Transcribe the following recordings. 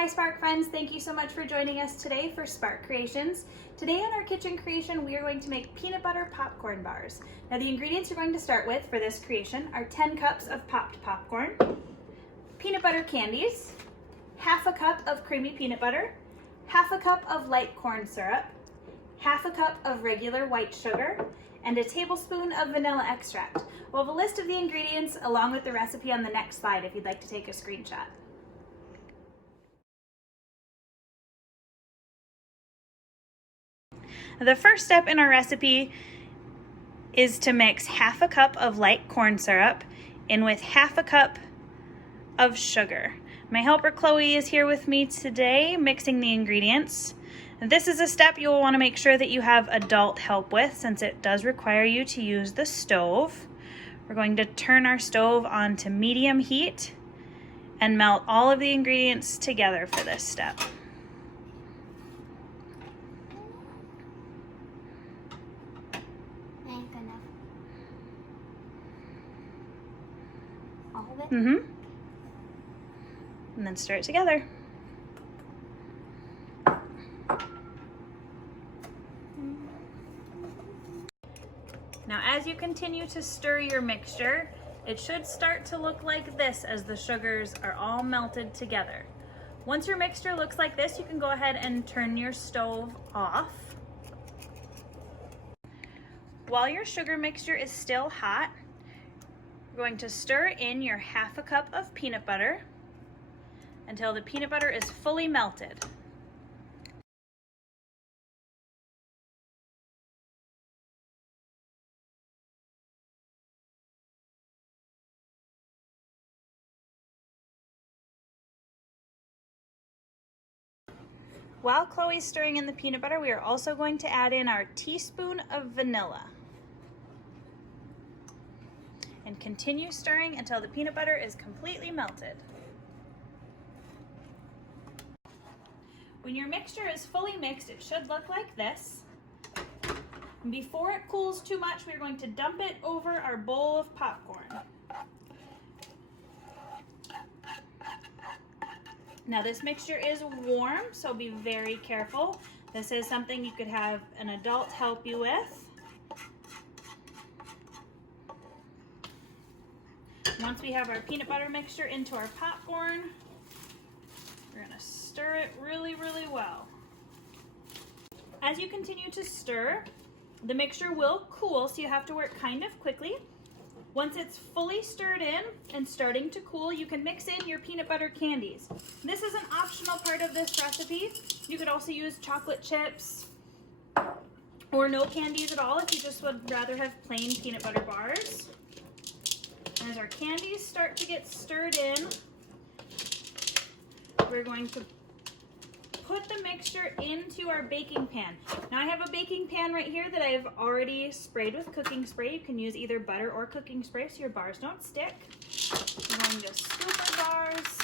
Hi Spark friends, thank you so much for joining us today for Spark Creations. Today in our kitchen creation we are going to make peanut butter popcorn bars. Now the ingredients we're going to start with for this creation are 10 cups of popped popcorn, peanut butter candies, half a cup of creamy peanut butter, half a cup of light corn syrup, half a cup of regular white sugar, and a tablespoon of vanilla extract. We'll have a list of the ingredients along with the recipe on the next slide if you'd like to take a screenshot. The first step in our recipe is to mix half a cup of light corn syrup in with half a cup of sugar. My helper Chloe is here with me today mixing the ingredients. This is a step you will want to make sure that you have adult help with since it does require you to use the stove. We're going to turn our stove on to medium heat and melt all of the ingredients together for this step. All of it? And then stir it together. Now as you continue to stir your mixture, it should start to look like this as the sugars are all melted together. Once your mixture looks like this, you can go ahead and turn your stove off. While your sugar mixture is still hot, we're going to stir in your half a cup of peanut butter until the peanut butter is fully melted. While Chloe's stirring in the peanut butter, we are also going to add in our teaspoon of vanilla. And continue stirring until the peanut butter is completely melted. When your mixture is fully mixed, it should look like this. And before it cools too much, we're going to dump it over our bowl of popcorn. Now this mixture is warm, so be very careful. This is something you could have an adult help you with. Once we have our peanut butter mixture into our popcorn, we're going to stir it really, really well. As you continue to stir, the mixture will cool, so you have to work kind of quickly. Once it's fully stirred in and starting to cool, you can mix in your peanut butter candies. This is an optional part of this recipe. You could also use chocolate chips or no candies at all if you just would rather have plain peanut butter bars. As our candies start to get stirred in, we're going to put the mixture into our baking pan. Now I have a baking pan right here that I've already sprayed with cooking spray. You can use either butter or cooking spray so your bars don't stick. We're going to scoop our bars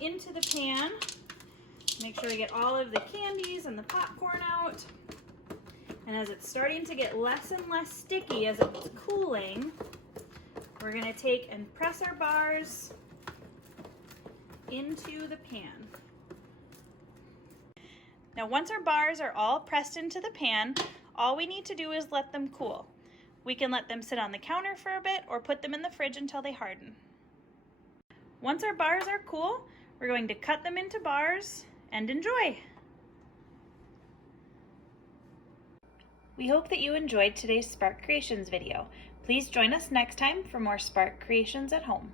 into the pan. Make sure we get all of the candies and the popcorn out. And as it's starting to get less and less sticky as it's cooling, we're going to take and press our bars into the pan. Now once our bars are all pressed into the pan, all we need to do is let them cool. We can let them sit on the counter for a bit or put them in the fridge until they harden. Once our bars are cool, we're going to cut them into bars and enjoy. We hope that you enjoyed today's Spark Creations video. Please join us next time for more Spark Creations at home.